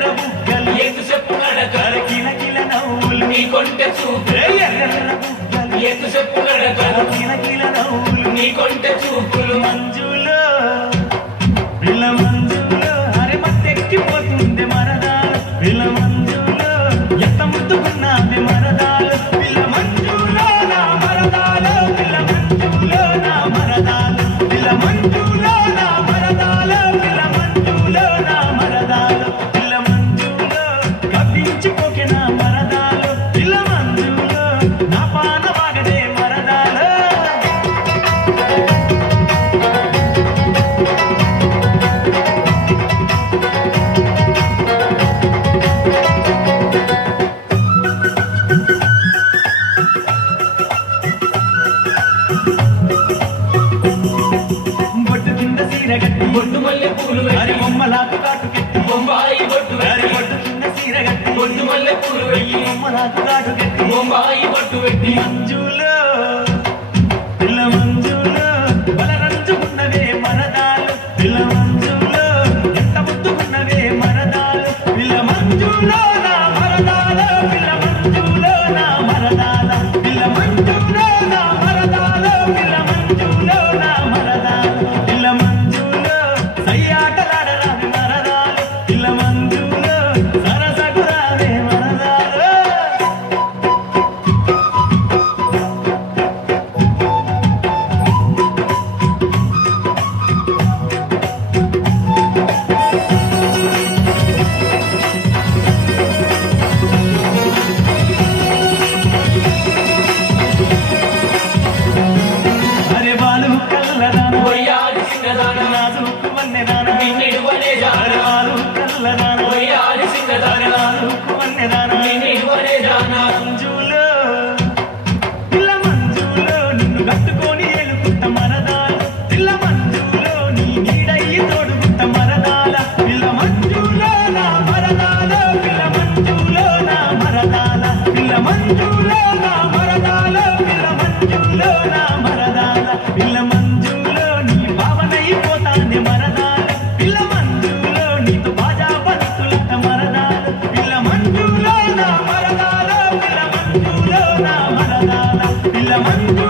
ఎర్ర బుగ్గలు ఎంతసేపు నడకల? కిలకిల నవ్వులు. నీ కొంటె చూపు ఎర్ర బుగ్గలు. ఎంతసేపు నడకలు? బొట్టు మల్లె పూలు అరి బొమ్మలాకు కాటు కెట్టు బొమ్మాయి బొట్టు అరి బొట్టు చీరగట్టి ఒడ్డు మల్లె పూలు వెయ్యి బొమ్మ నాకు కాటు కట్టి. బొమ్మాయి పట్టు పెట్టి మంజులో పిల్ల మంజులో బలరంచుకున్నవే మరదాలు పిల్ల మంజులో ఎంత ముద్దుకున్నవే మనదాలు. పిల్ల మంజులో నా మరదాల పిల్ల మంజులో నా మరదాల. la la la